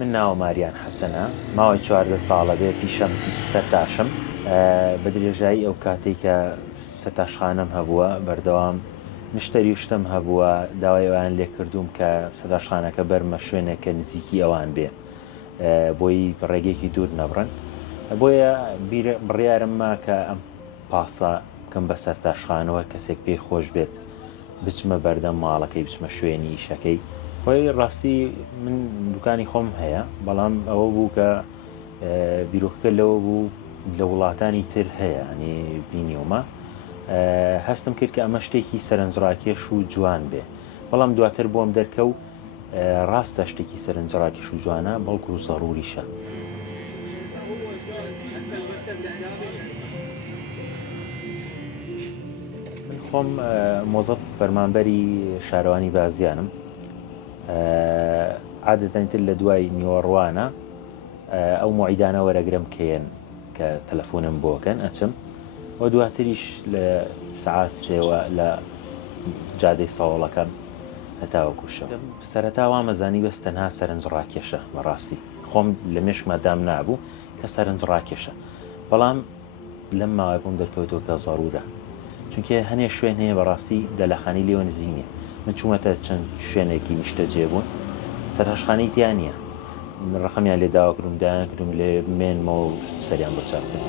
من ناو ماریان حەسەنە ماوەی 14 ساڵە بێ پیشەم سەرتاشم بە درێژایی ئەو کاتێک کە سەرتاشخانەم هەبووە بەردەوام مشتری شتم هەبووە داوای ئەویان لێ کردووم کە سەرتاشخانەکە بەرمە شوێنێکە نزیکی ئەوان بێ بۆی ڕێگەیەکی دوور نەبڕن بۆیە بڕیارم ما کە ئەم پاسە بکەم بە سەرتاشخانەوە کەسێک پێی خۆش بێت بچمە بەردەم ماڵەکەی بچمە شوێنی ئیشەکەی خۆی ڕاستی من دوکانی خۆم هەیە بەڵام ئەوە بوو کە بیرۆکەکە لەوە بوو لە وڵاتانی تر هەیە ئەنی بینیومە هەستم کرد کە ئەمە شتێکی سەرنجڕاکێش و جوان بێ بەڵام دواتر بۆم دەرکەوت ڕاستە شتێکی سەرنجڕاکێش و جوانە بەڵکو و زەڕوریشە. من خۆم مۆزەف فەرمانبەری شارەوانی بازیانم عادەتەنتر لە دوای نیوەڕوانە ئەو موعیدانە وەرەگرم کێن کە تەلەفۆنم بۆکەن ئەچم و دواتریش لە سەعات سێوە لە جادەی ساوڵەکەم هەتاوەکوشە سەرەتا وامەزانی بەس تەنها سەرنجڕاکێشە بەڕاستی خۆم لە مێشکمەدام نابوو کە سەرنجڕاکێشە بەڵام لەم ماوەی بۆم دەرکەوتەوە کە زەڕورە چونکە هەنێ شوێن هەیە بەڕاستی دەلاخانی لێوە نزیک نییە من چوومەتە چەند شوێنێکی نیشتە جێبوون سەرهاشخانەی تیان نییە ڕقەمیان لێ داواکردم دایانکردم لێ بمێنمەوە و سەریان بۆ چاکردن.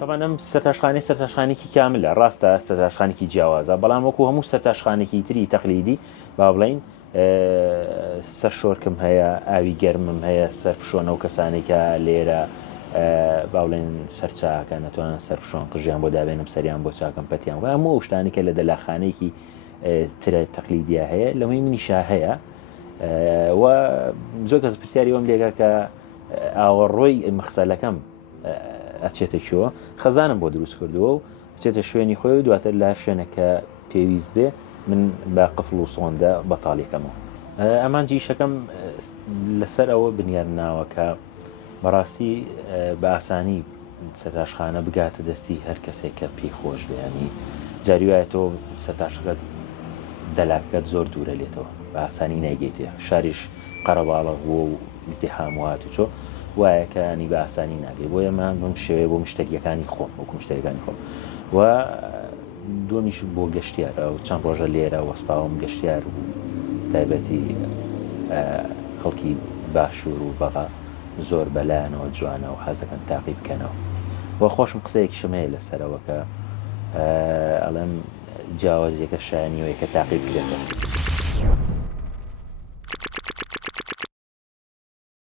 طبعاً ئەم سەرتاشخانێکی کاملە ڕاستە سەرتاشخانێکی جیاوازە بەڵام وەکو هەموو سەرتاشخانێکی تری تەقلیدی با بڵین سەر شۆرکم هەیە ئاوی گەرمم هەیە سەرفشۆنە و کەسانێکە لێرە با بڵێن سەرچاکە نەتوانن سەرفشۆن قژیان بۆ دابێنم سەریان بۆ چاکەم پەتیان و هەموو ئەو شتانێکە لە دەلاخانێکی ترە تەقلیدیە هەیە لەمەی منیشا هەیە و زۆر کەس پرسیاری وەم لێگە کە ئاوەڕۆی مەخسەلەکەم ئەچێتە کوێوە خەزانم بۆ دروست کردووە و چێتە شوێنی خۆی و دواتر لە شوێنەکە پێویست بێ من بە قفڵ و سۆندە بەتاڵیەکەمەوە ئەمان جیشەکەم لەسەر ئەوە بنیارناوە کە بەڕاستی بە ئاسانی سەرتاشخانە بگاتە دەستی هەر کەسێکە پێی خۆش بێنی جاری وایە تۆ سەرتاشەکەت دەلاکەت زۆر دوورە لێتەوە بە ئاسانی نایگەیتێ شاریش قەرەباڵە بووە و ئیزدیحام هات و چۆ وایە کە ئەنی بە ئاسانی ناگەی بۆ ئێمە بم شێوەیە بۆ مشتریەکانی خۆم وەکو مشتریەکانی خۆم و دومیش بۆ گەشتیارە و چەند ڕۆژە لێرە وەستاوم گەشتیار و تایبەتی خەڵکی باشوور و بەغا زۆر بەلایەنەوە جوانە و حەزەکەن تاقی بکەنەوە و خۆشم قسەیەکیشم هەیە لەسەرەوە کە ئەڵێم جیاوازیەکە شایانیەوەی کە تاقی بکرێتەوە.